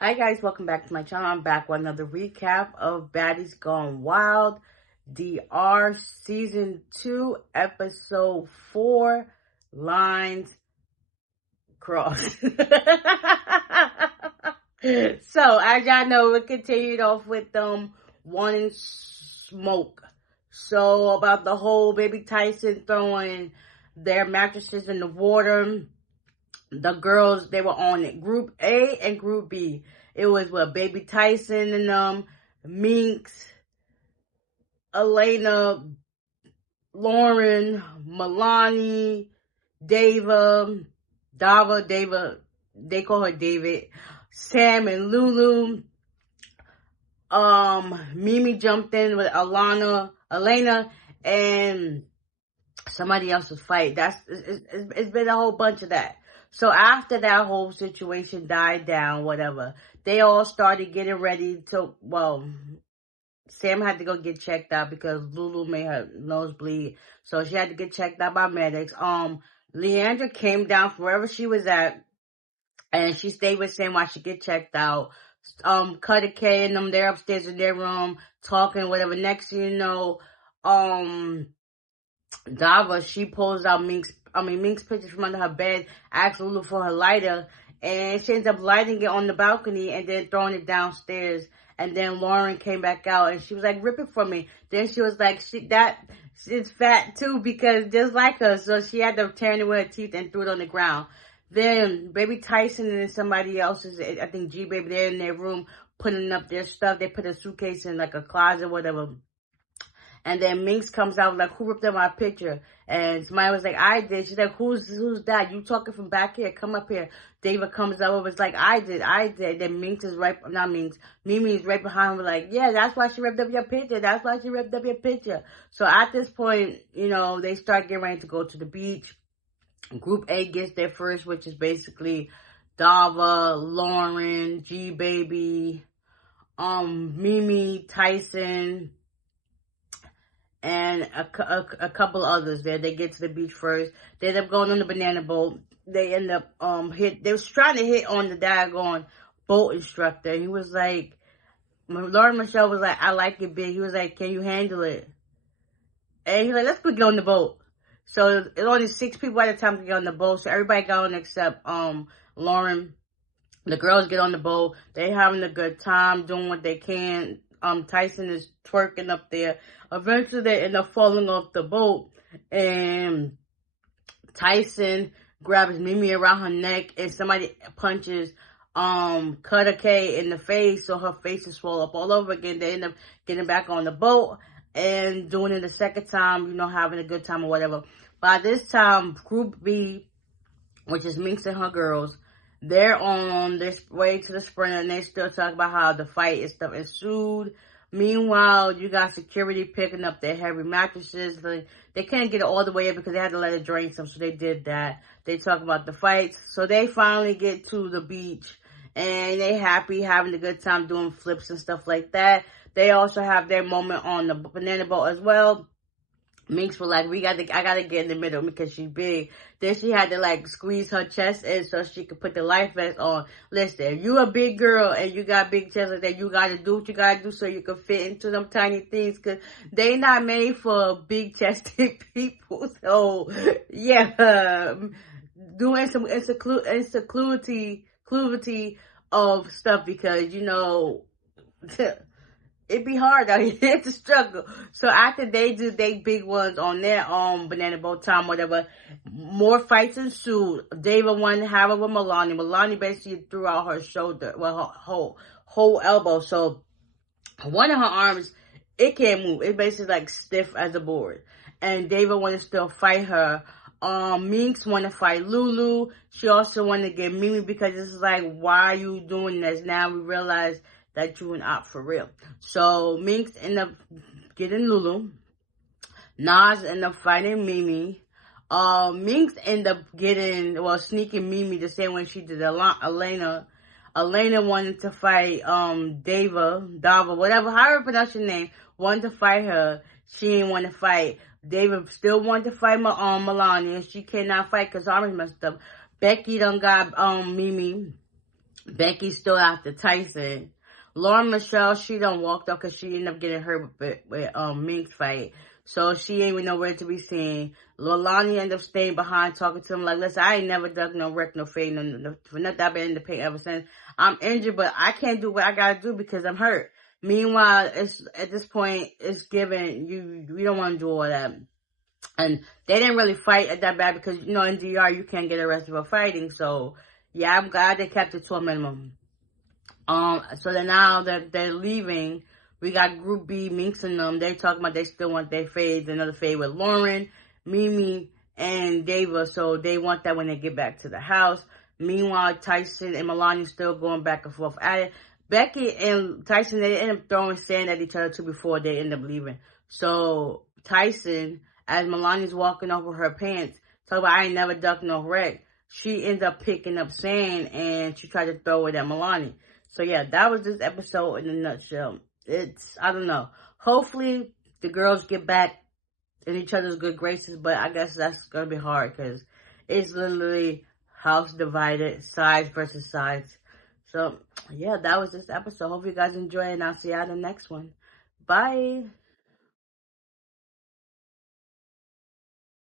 Hi guys, welcome back to my channel. I'm back with another recap of Baddies Gone Wild, DR Season 2, Episode 4, Lines Crossed. So, as y'all know, we continued off with them wanting smoke. So, about the whole Baby Tyson throwing their mattresses in the water. The girls, they were on it. Group A and Group B. It was what, Baby Tyson and Minx, Elena, Lauren, Milani, Dava, they call her David, Sam and Lulu. Mimi jumped in with Elena, and somebody else's fight. It's been a whole bunch of that. So after that whole situation died down, whatever, they all started getting ready to, Sam had to go get checked out because Lulu made her nose bleed. So she had to get checked out by medics. Leandra came down from wherever she was at, and she stayed with Sam while she get checked out. Cutter K and them, they're upstairs in their room talking, whatever. Next thing you know, Dava, she pulls out Mink's pictures from under her bed, asks Lulu for her lighter, and she ends up lighting it on the balcony and then throwing it downstairs. And then Lauren came back out and she was like, rip it for me. Then she was like, she's fat too because just like her. So she had to tear it with her teeth and threw it on the ground. Then Baby Tyson and somebody else's, I think G Baby, they're in their room putting up their stuff. They put a suitcase in like a closet, whatever. And then Minx comes out like, who ripped up my picture? And somebody was like, I did. She's like, who's that? You talking from back here? Come up here. David comes up and was like, I did. Then Minx is Mimi is right behind her like, yeah, that's why she ripped up your picture. That's why she ripped up your picture. So at this point, they start getting ready to go to the beach. Group A gets there first, which is basically Dava, Lauren, G Baby, Mimi, Tyson, and a couple others there. They get to the beach first. They end up going on the banana boat. They end up they was trying to hit on the daggone boat instructor. He was like, Lauren Michelle was like, I like it big. He was like, can you handle it? And he's like, let's put it on the boat. So it's only 6 people at a time to get on the boat. So everybody got on except Lauren. The girls get on the boat. They having a good time, doing what they can. Tyson is twerking up there. Eventually, they end up falling off the boat, and Tyson grabs Mimi around her neck, and somebody punches Cutter K in the face, so her face is swollen up all over again. They end up getting back on the boat and doing it the second time, having a good time or whatever. By this time, Group B, which is Minx and her girls, they're on their way to the Sprinter, and they still talk about how the fight and stuff ensued. Meanwhile, you got security picking up their heavy mattresses. They can't get it all the way up because they had to let it drain some, so they did that. They talk about the fights. So they finally get to the beach, and they happy, having a good time doing flips and stuff like that. They also have their moment on the banana boat as well. Minx was like, I gotta get in the middle because she's big. Then she had to squeeze her chest in so she could put the life vest on. Listen, if you a big girl and you got big chest like that, you gotta do what you gotta do so you can fit into them tiny things, because they not made for big chested people. So yeah, doing some insecurity of stuff because it be hard out here. It's a struggle. So after they do they big ones on their banana boat time, whatever, more fights ensued. David wanted to have it with Milani. Milani basically threw out her shoulder, well, her whole elbow. So one of her arms, it can't move. It's basically stiff as a board. And David wanted to still fight her. Minx wanted to fight Lulu. She also wanted to get Mimi because this is like, why are you doing this? Now we realize that you went out for real. So Minx ended up getting Lulu. Nas ended up fighting Mimi. Minx ended up sneaking Mimi the same way she did Elena. Elena wanted to fight Dava, whatever, however you pronounce your name, wanted to fight her. She didn't want to fight. David still wanted to fight Milani, and she cannot fight because arm's messed up. Becky done got Mimi. Becky's still after Tyson. Lauren Michelle, she done walked off because she ended up getting hurt with Mink's fight. So she ain't even nowhere to be seen. Lolani ended up staying behind talking to him like, listen, I ain't never dug no wreck, no fade, no, for nothing. I've been in the paint ever since. I'm injured, but I can't do what I gotta do because I'm hurt. Meanwhile, it's at this point, it's given, you don't want to do all that. And they didn't really fight at that bad because, you know, in DR, you can't get arrested for fighting. So, yeah, I'm glad they kept it to a minimum. So then now that they're leaving, we got Group B, Minx and them. They talking about they still want their fades, another fade with Lauren, Mimi, and Dava. So they want that when they get back to the house. Meanwhile, Tyson and Melania still going back and forth at it. Becky and Tyson, they end up throwing sand at each other too before they end up leaving. So Tyson, as Melania's walking off with her pants, talk about I ain't never ducked no wreck. She ends up picking up sand and she tried to throw it at Melania. So yeah, that was this episode in a nutshell. I don't know. Hopefully the girls get back in each other's good graces, but I guess that's going to be hard because it's literally house divided, sides versus sides. So yeah, that was this episode. Hope you guys enjoy it and I'll see you on the next one. Bye.